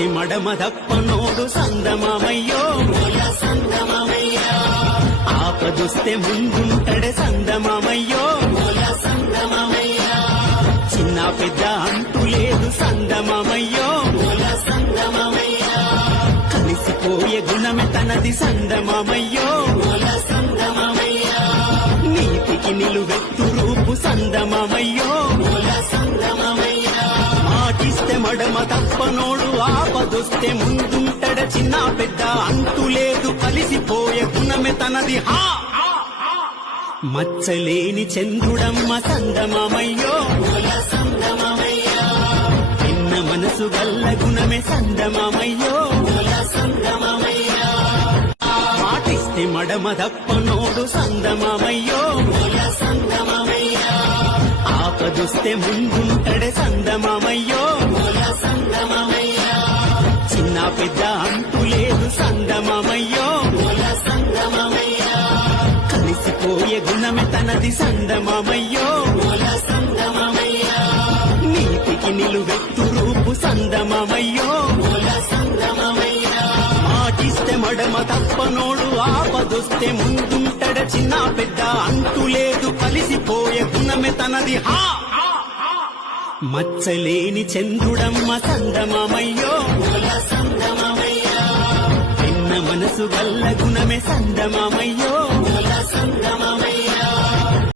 మాటిస్తే మడమదప్పనోడు సందమామయ్యో. ఆపదొస్తే ముందుంటడే సందమామయ్యో. చిన్న పెద్ద అంటూ లేదు సందమామయ్యో. కలిసిపోయే గుణమే తనది సందమామయ్యో. నీతికి నిలువెత్తు రూపు సందమామయ్యో. మాటిస్తే ఆపదొస్తే ముందుంటడ చిన్న పెద్ద అంతు లేదు కలిసిపోయే గుణమే తనది. హా! మచ్చలేని చంద్రుడమ్మ సందమామయ్యో. చిన్న మనసు గల్ల గుణమే సందమామయ్యో. మాటిస్తే మడమ తప్పనోడు సందమామయ్యో. ఆపదొస్తే ముందుంటడే సందమామయ్యో. చిన్న పెద్ద అంటూ లేదు సందమామయ్యో. కలిసిపోయే గుణమే తనది సందమామయ్యో. నీతికి నిలువెత్తు రూపు సందమామయ్యో. మాటిస్తే మడమ తప్పనోడు ఆపదొస్తే ముందుంటడ చిన్న పెద్ద అంతు లేదు కలిసిపోయే గుణమే తనది. హా మచ్చలేని చంద్రుడమ్మ సందమామయ్యో. నిన్న మనసు గల్ల గుణమే సందమామయ్యో.